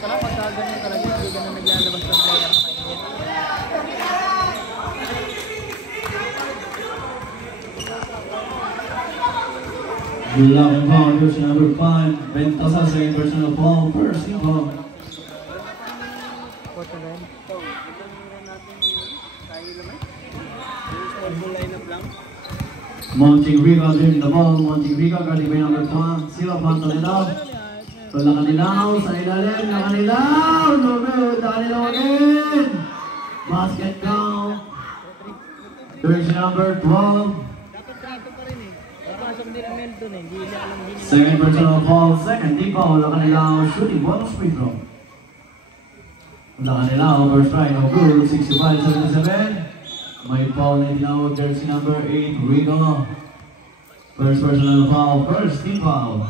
pala pagka ganyan talaga, hindi ganun naglalabas ng player na mainit. Good luck and ball, jersey number 5, Ventosa, second personal ball, first team ball. Montigriga in the ball, Montigriga guarding by number 1, Sila Pantalena. Nakanilaw sa ilalim, nakanilaw, no good, nakanilaw again. Basket count. Jersey number 12. Second personal foul, second team foul, nakanilaw, shooting ball, free throw. Nakanilaw, first try, no good, 65-77. May foul na tinawag, jersey number 8, Rico. First personal foul, first team foul.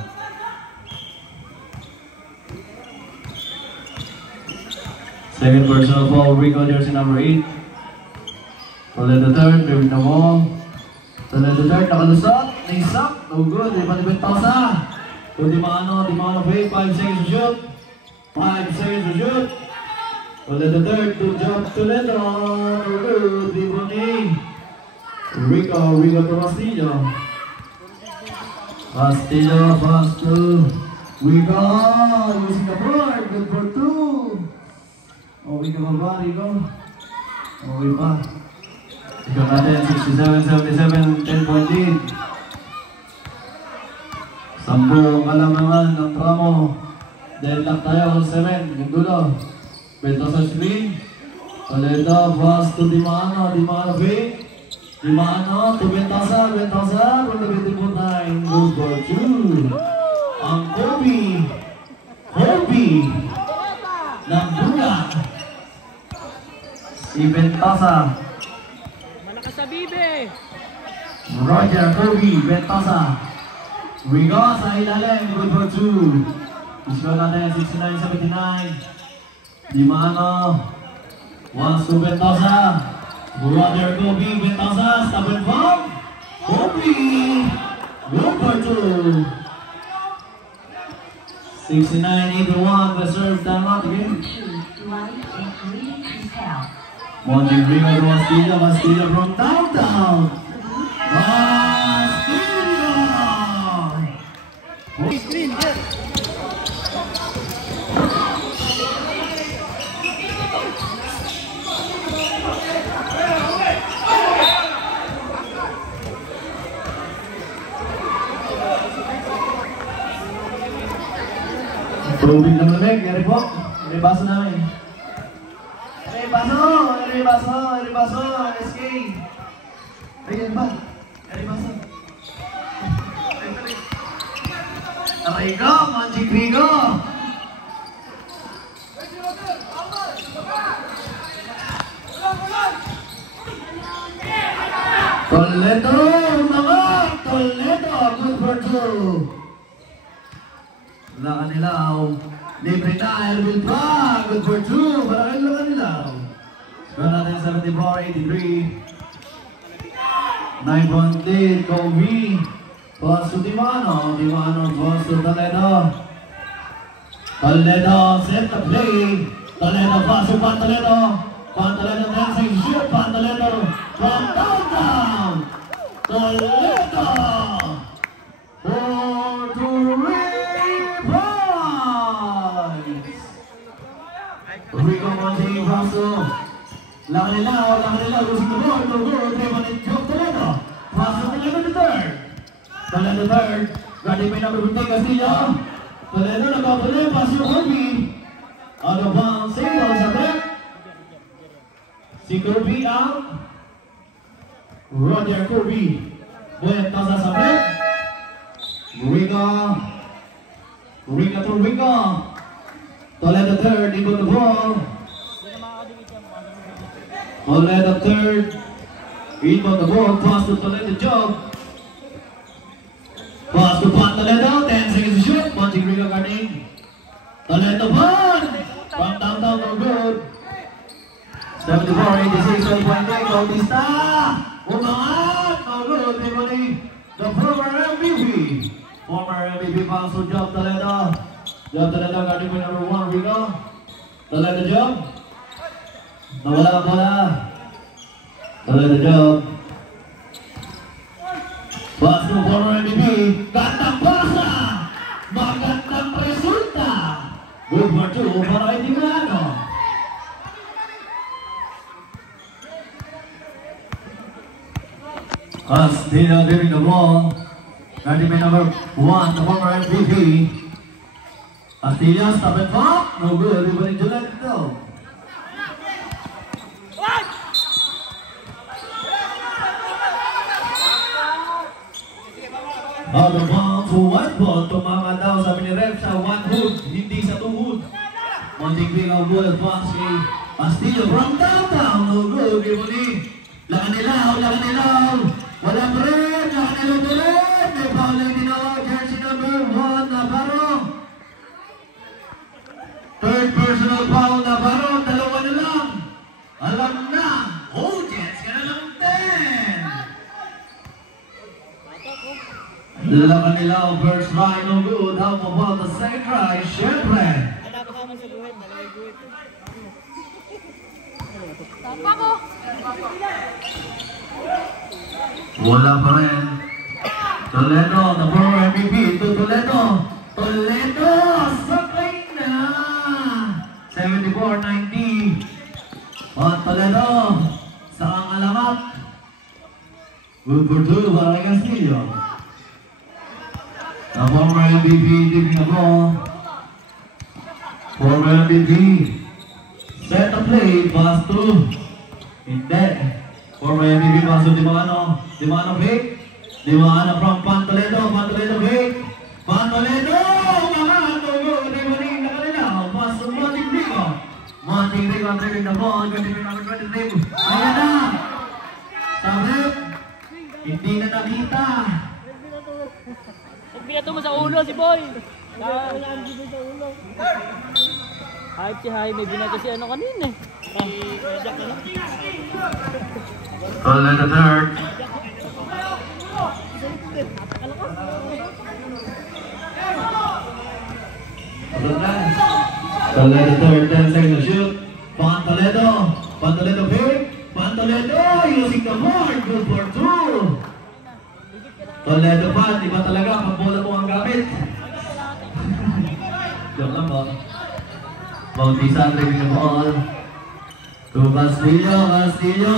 Second personal foul, Rico, jersey number 8. Toledo third, David Namo. Toledo third, nakalusot, naisap, no good, di pa ni Ventosa. So di maano fake, 5 seconds to shoot. 5 seconds to shoot. Toledo third, good job, Toledo, no good, di pa ni Rico to Castillo. Castillo, pass to Rico, using the board, good for 2. Okay ka ba, Rico? Okay pa. Ikaw natin, 67-77, 10-point lead. Sambo kalamangan ng tramo. Deadlock tayo ng 7, yung dulo. Ventosa screen. Toledo, pass to Dimano fake. Dimano to Ventosa, from the 50-point line. Good for 2. Ang Kobe. Nagbuga. Si Ventosa. Malakas sa bibe. Roger Kobe, Ventosa. Rigo sa ilalim, good for 2. Score natin, 69-79. Dimano. Once to Ventosa. Roger Kobe, Ventosa, stop and pump. Kobe, good for 2. 69-81, the serve timeout again. Montigriga to Castillo from downtown. Castillo! Tubig ng lamig, yari po. Yari baso namin. Yari baso, SK. Ayan ba? Yari baso. Aray ko, Montigriga. Toledo, good for 2. Nakanilaw, libre na, Elvin pa, good for 2, maraming nakanilaw. Score natin 74-83. 9-point lead, Kobe. Pass to Dimano, pass to Toledo. Toledo, set the play. Toledo, pass to Pantoledo. Pantoledo dancing, shoot, Pantoledo from downtown. Toledo, 4-3. Rico Monti, Paso. Nakanilaw, losing the ball, no good, they want it to Toledo. Paso Toledo the third. Toledo third, guarding by number 15, Castillo. Toledo nagkatuloy, pass yung Kobe. Out of bounds, save ball sa break. Si Kobe out. Roger Kobe. Ventosa sa break. Rico to Rico. Toledo third, inbound the ball. Toledo third, inbound the ball, pass to Toledo job. Pass to Toledo, 10 seconds to shoot, Montigriga guarding. Toledo one, from downtown, no good. 74-86, 12-point break, Bautista. Umangat, no good, the former MVP. Former MVP pass to job Toledo. Job talaga, guarding point number 1, Rico. Talaga job. Nawala ang bola. Talaga job. Pass to former MVP. Gandang pasa! Magandang resulta! Good for 2 para kay Tigano. Castilla giving the ball. Guarding point number 1, the former MVP. Castilla stop and pop. No good. Rebounding to let it go. Out of bounds to 1 ball. Tumama daw sabi ni Ref sa 1 hood, hindi sa 2 hood. Munting big out good pass kay Castillo from downtown. No good. Rebounding. Lakan nilaw. Wala pa rin. Lakan nilaw tuloy. May foul lang dinawa. Jersey number 1 Navarro. Third personal foul Navarro. Dalawa na lang. Alam na. Oh, Jets ka na lang 10. Lakan nilaw. First try. No good. How about the second try? Siyempre. Wala pa rin. Toledo, the former MVP to Toledo. Toledo, sakay na. 74-90. Toledo, sa ang alamat. Good for 2 para kay Castillo. The former MVP taking the ball. Former MVP. Set the play, pass to. Hindi. Former MVP pass to Dimano. Dimano fake. Dimano from Pantoledo. Pantoledo fake. Pantoledo! Mga tugo. Rebounding na kanila. Pass to Monting Rico. Monting Rico taking the ball. Continuing number 23. Ayan na. Sabi. Hindi na nakita. Binato mo sa ulo si Boy. Hype si Hype, may binato si ano kanina eh. Toledo third. Toledo third, 10 seconds to shoot. Pantoledo. Pantoledo pick. Pantoledo using the board. Good for 2. Toledo pa, di ba talaga pag bola mo ang gamit? Joke lang po. Bautista taking the ball. To Castillo, Castillo.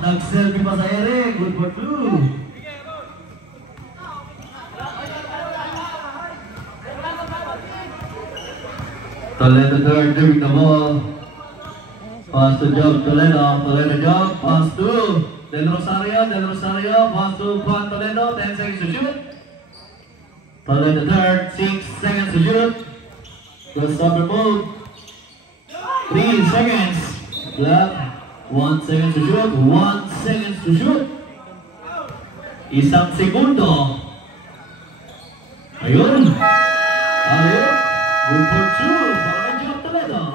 Nag-selfie pa sa Eric. Good for 2. Toledo third, taking the ball. Pass to Job, Toledo. Toledo Job, pass to Del Rosario, pass to Juan Toledo, 10 seconds to shoot. Toledo third, 6 seconds to shoot. Good stopper move. 3 seconds. Black, 1 second to shoot, 1 second to shoot. Isang segundo. Ayun. Good for 2. Para Job Toledo.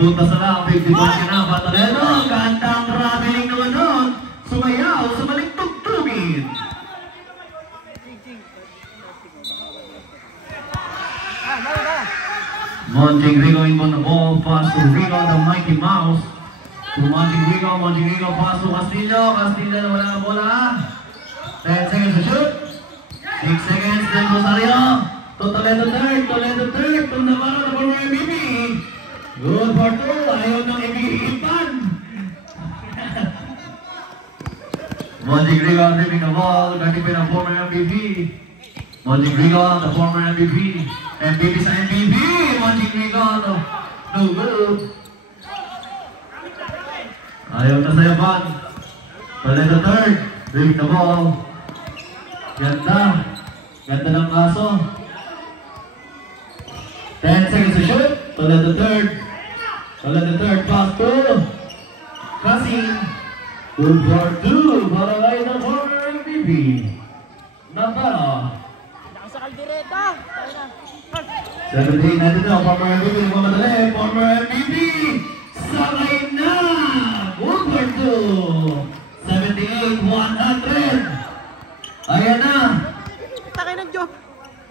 Punta sa lang, 50 points ka na, Toledo. Gandang traveling naman nun. Sumayaw sa maling tugtugin. Monting Rico in on the ball, pass to Rico, the Mighty Mouse. To Monting Rico, pass to Castillo. Castillo na wala ang bola. 10 seconds to shoot. 6 seconds, Del Rosario. To Toledo third, to Navarro, the former MVP. Good for 2, ayaw nang ibihipan. Monting Rico taking the ball, guarding by the former MVP. Monting Rico, the former MVP. MVP sa MVP, Monting Rico, no good. Ayaw na sa yapan. Toledo third, taking the ball. Ganda ng kaso. 10 seconds to shoot, Toledo third, pass to Kasi. Good for 2, para kayo ng former MVP. Navarro. Sa kaldereta. 17 natin na, former MVP, mamadali, former MVP. Sakay na. Good for 2. 78-100. Ayan na. Takay ng job.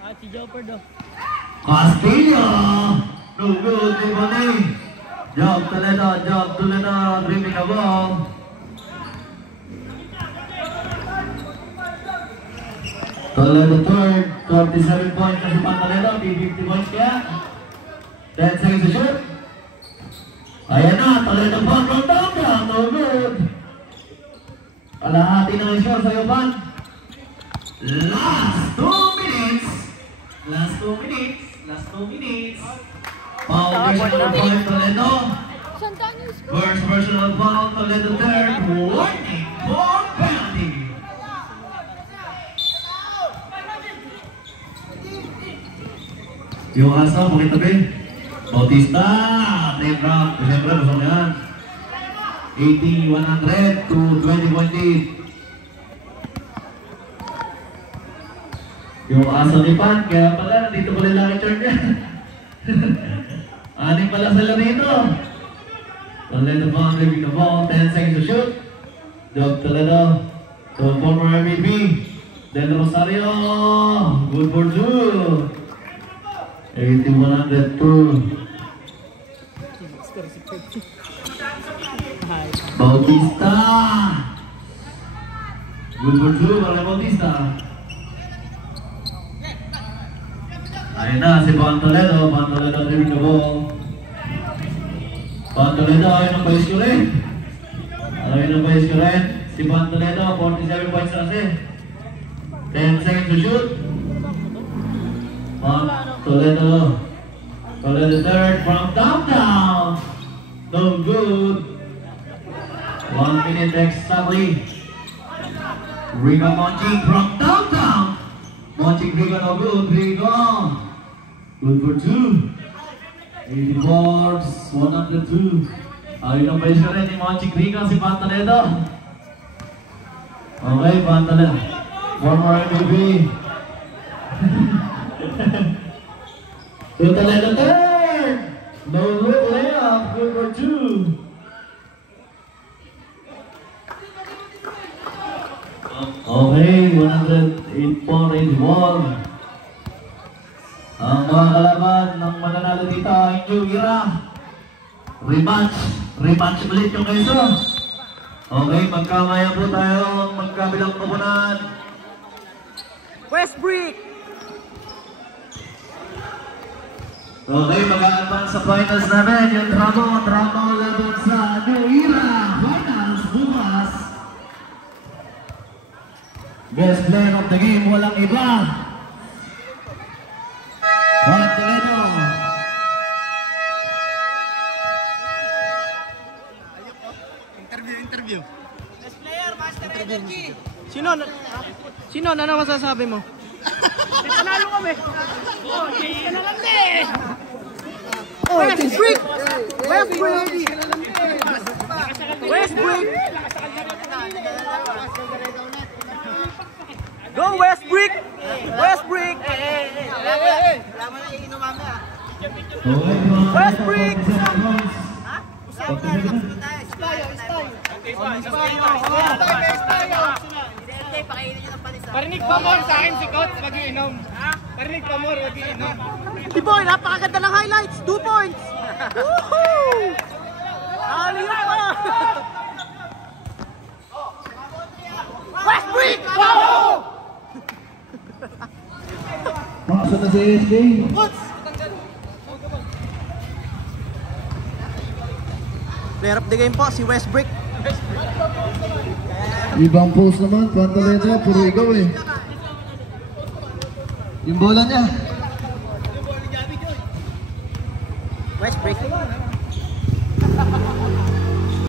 Si Jopper do. Castillo! No good, Tiboni. Job Toledo, dribbling the ball. Toledo third, 47 points na si Pantoledo, 50 points kaya. 10 seconds to shoot. Ayan na, Toledo pa, from down, no good. Kalahati ng score sa Yoban. Last 2 minutes. Foul personal foul Toledo. First personal foul Toledo third. Warning for penalty. Yung asa, pakitabi. Bautista, take round. Siyempre, gusto mo yan. 80-100 to 20-20. Yung asa ni Pan, kaya pala, dito pala lang return niya. Aning pala sila dito. Toledo Pan leaving the ball, 10 seconds to shoot. Job Toledo, to former MVP. Del Rosario, good for two. 80-100 to Bautista. Good for two, para Bautista. Ayun na, si Pantoledo dribling the ball. Pantoledo, ayun ang bayis ko rin. Si Pantoledo, 47 points na kasi. 10 seconds to shoot. Toledo third from downtown. No good. 1 minute exactly. Riga Monching from downtown. Monching Riga no good. Riga. Good for two. 84, 102. Ayun ang base ka rin ni Monching Riga si Pantoledo. Okay, Pantoledo. Former MVP. Toledo third. No good layup. Good for two. Okay, 108-81. Ang mga kalaban ng mananalo dito ay New Era. Rematch ulit yung kayo. Okay, magkamaya po tayo magkabilang kupunan. Westbrook! Okay, mag-a-advance sa finals namin. Yung drama laban sa New Era Finals bukas. Best player of the game, walang iba. Pantoledo. Interview. Best player, Master Energy! Sino? Ano masasabi mo? Panalo kami! Oh, sige na lang din! Westbrook! Go Westbrook! Westbrook! Wala mo na iinom mamaya. Westbrook! Parinig pa more sa akin si Coach, mag-iinom. Parinig pa more, mag-iinom. T-Boy, napakaganda ng highlights! 2 points! Woohoo! Aliyah pa! Westbrook! Wow! Pasok na si SK. Player of the game po, si Westbrook. Ibang post naman, Pantoledo, puro ikaw eh. Yung bola niya. Westbrook.